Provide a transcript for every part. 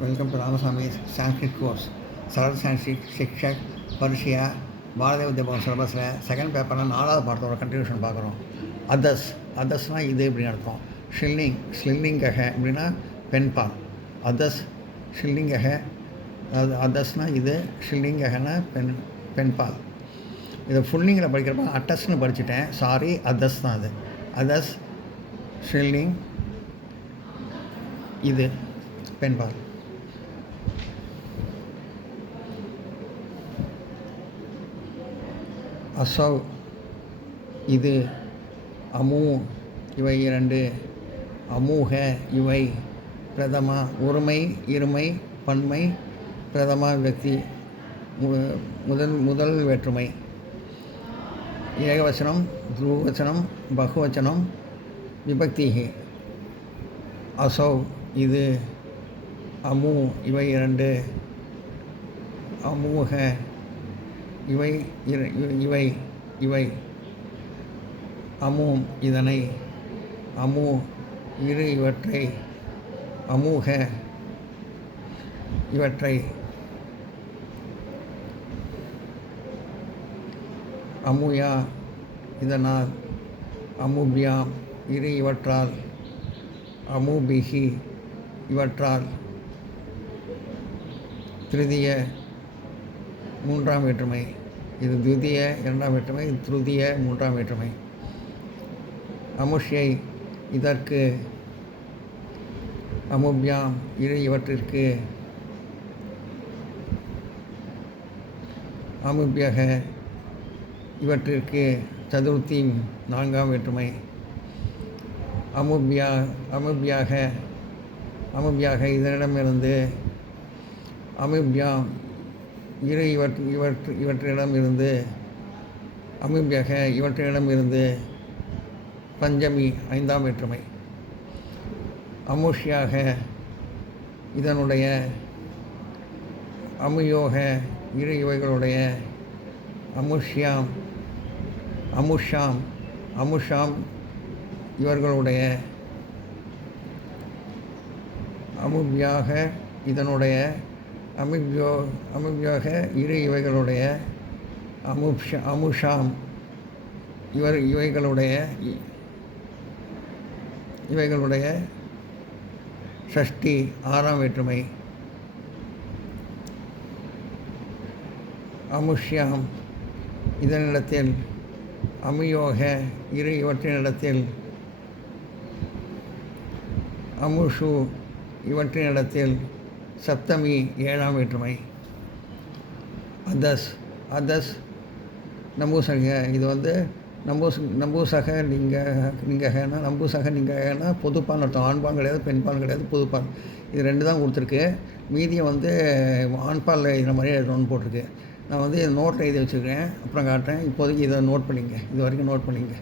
Welcome to Ramaswamy's Sanskrit course. Sarad Sanskrit, Shikshak, Parshia, Bharatiya Vidya சிலபஸில் second பேப்பரில் 4வது பாடத்தோட continuation பார்க்குறோம். அதர்ஸ்னால் இது இப்படின்னு அர்த்தம். ஸ்லில்லிங்கக அப்படின்னா பெண்பால். அதர்ஸ் ஷில்லிங்கக, அதாவது அதர்ஸ்னால் இது, ஷில்லிங்ககன்னா பெண்பால். இதை ஃபுல்லிங்கில் படிக்கிறப்ப அட்டஸ்ன்னு படிச்சுட்டேன், சாரி. அதர்ஸ் தான் அது. அதர்ஸ் ஷில்லிங், இது பெண்பால். அசவ் இது, அமு இவை இரண்டு, அமூக இவை, பிரதமா ஒருமை இருமை பன்மை, பிரதமா விபக்தி முதல் வேற்றுமை, ஏகவச்சனம் துருவச்சனம் பகுவச்சனம் விபக்திஹி. அசவ் இது, அமு இவை இரண்டு, அமூக இவை இவை இவை, அமூம் இதனை, அமு இரு இவற்றை, அமூக இவற்றை, அமுயா இதனால், அமுபியாம் இரு இவற்றால், அமுபிஹி இவற்றால், திருதிய மூன்றாம் வேற்றுமை, இது துதிய இரண்டாம் வேற்றுமை, இது திருதிய மூன்றாம் வேற்றுமை. அமுஷ்யை இதற்கு, அமுபியாம் இரு இவற்றிற்கு, அமுபியக இவற்றிற்கு, சதுர்த்தி நான்காம் வேற்றுமை. அமுபியாக இதனிடமிருந்து, அமுபியாம் இரு இவற்றிடமிருந்து, அமுபியக இவற்றிடமிருந்து, பஞ்சமி ஐந்தாம் வேற்றுமை. அமுஷ்யாக இதனுடைய, அமுயோக இரு இவைகளுடைய, அமுஷாம் இவர்களுடைய, அமுபியாக இதனுடைய, அமுபியாக இரு இவைகளுடைய, அமுஷாம் இவைகளுடைய ஷஷ்டி ஆறாம் வேற்றுமை. அமுஷ்யாம் இதனிடத்தில், அமுயோக இரு இவற்றினிடத்தில், அமுஷு இவற்றினிடத்தில், சப்தமி ஏழாம் வேற்றுமை. அதஸ் நம்பூசக, இது நம்பூசக லிங்ககனா, நம்பூசக லிங்ககனா பொதுப்பான் அர்த்தம். ஆண்பால் கிடையாது, பெண்பால் கிடையாது, பொதுப்பால். இது ரெண்டு தான் கொடுத்துருக்கு. மீதியை ஆண்பால் எழுதுகிற மாதிரி எழுதணும்னு போட்டிருக்கு. நான் இதை நோட்டில் எழுதி வச்சுருக்கேன், அப்புறம் காட்டுறேன். இப்போதைக்கு இதை நோட் பண்ணிங்க, இது வரைக்கும் நோட் பண்ணிங்க.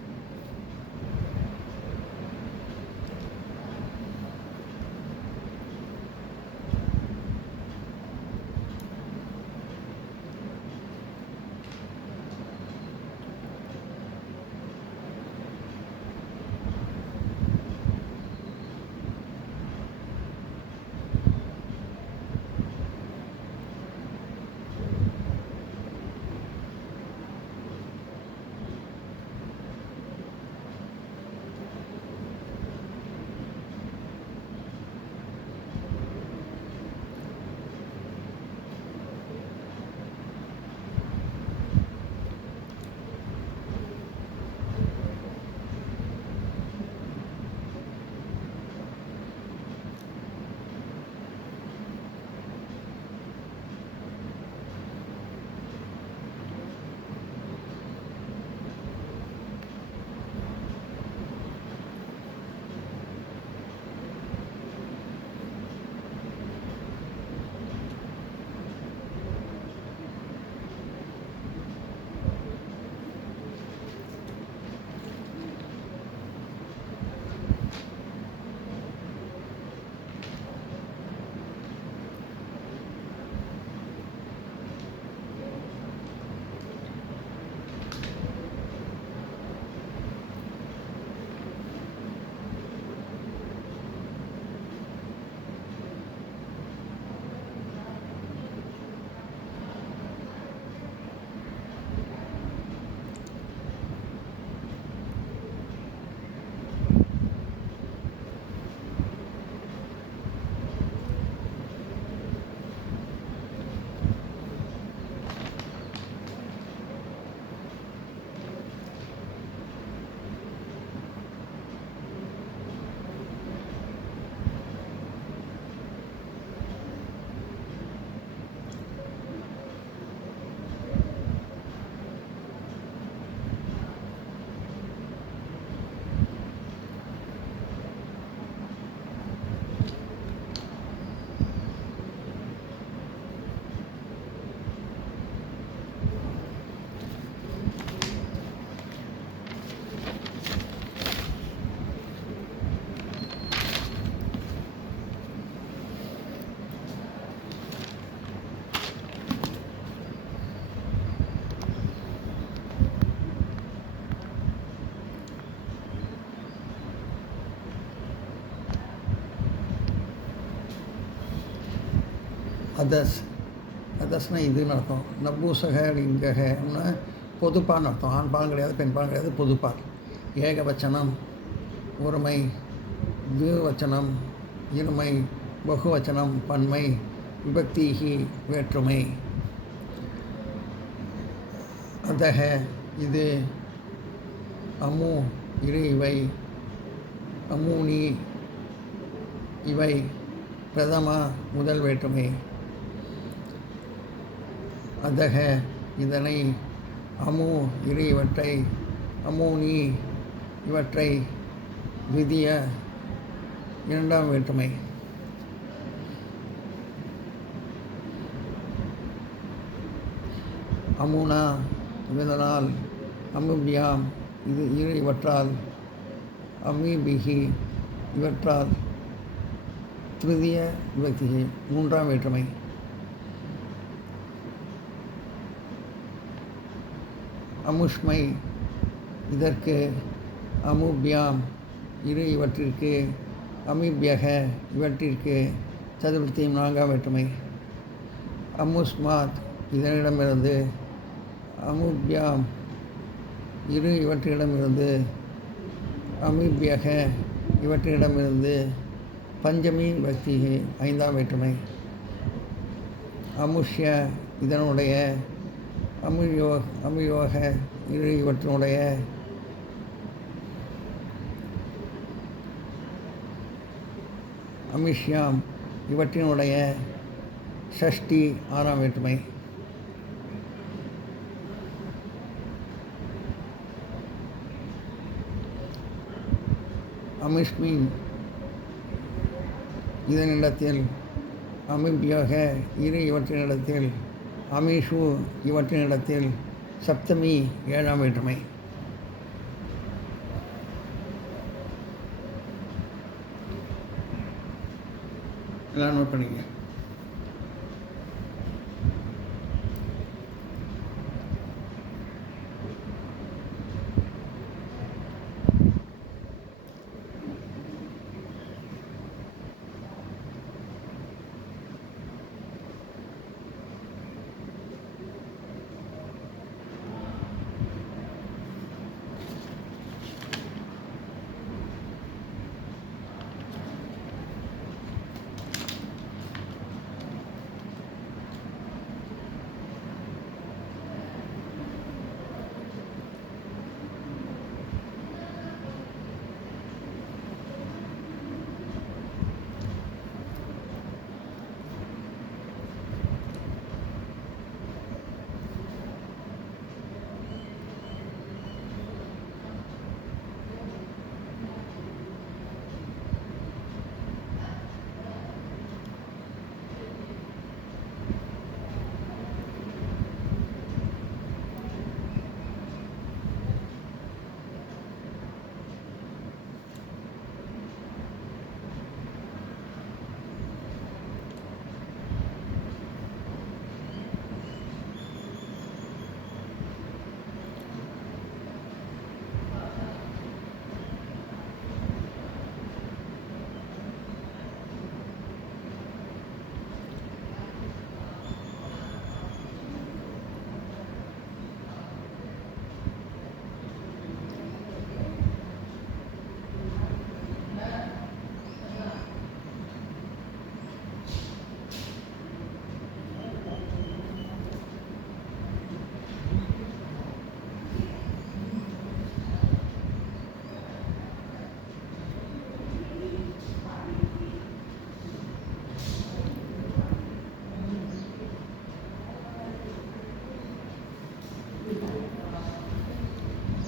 அதஸ், அதஸ்னால் இதுன்னு அர்த்தம். நபூசக லிங்ககன்னா பொதுப்பான்னு அர்த்தம். ஆண் பால் கிடையாது, பெண் பால் கிடையாது, பொதுப்பால். ஏகவச்சனம் ஒருமை, துவச்சனம் இருமை, பகுவச்சனம் பன்மை, விபக்திஹி வேற்றுமை. அதக இது, அமு இரு இவை, அமூனி இவை, பிரதமா முதல் வேற்றுமை. அதக இதனை, அமு இரு இவற்றை, அமூனி இவற்றை, விதிய இரண்டாம் வேற்றுமை. அமுனா இதனால், அமுபியாம் இது இரு இவற்றால், அமீபிகி இவற்றால், திருதிய விபக்தி மூன்றாம் வேற்றுமை. அமுஷ்மை இதற்கு, அமுபியாம் இரு இவற்றிற்கு, அமீபியக இவற்றிற்கு, சதுர்த்தி நான்காம் வேற்றுமை. அமுஸ்மாத் இதனிடமிருந்து, அமுபியாம் இரு இவற்றிடமிருந்து, அமீபியக இவற்றிடமிருந்து, பஞ்சமி விபக்தி ஐந்தாம் வேற்றுமை. அமுஷ்ய இதனுடைய, அமுயோக இரு இவற்றினுடைய, அமிஷ்யாம் இவற்றினுடைய, ஷஷ்டி ஆறாம் வேற்றுமை. அமிஷ்மின் இதனிடத்தில், அமிபியாக இரு இவற்றினிடத்தில், அமீஷு இவற்றினிடத்தில், சப்தமி ஏழாம் வேற்றுமை. எல்லாம் நோட் பண்ணிங்க.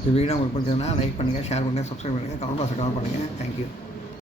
இந்த வீடியோ உங்களுக்கு பிடிச்சதுன்னா லைக் பண்ணுங்கள், ஷேர் பண்ணுங்கள், சப்ஸ்கிரைப் பண்ணுங்கள், கமெண்ட் பாக்ஸில் கமெண்ட் பண்ணுங்கள். தேங்க்யூ.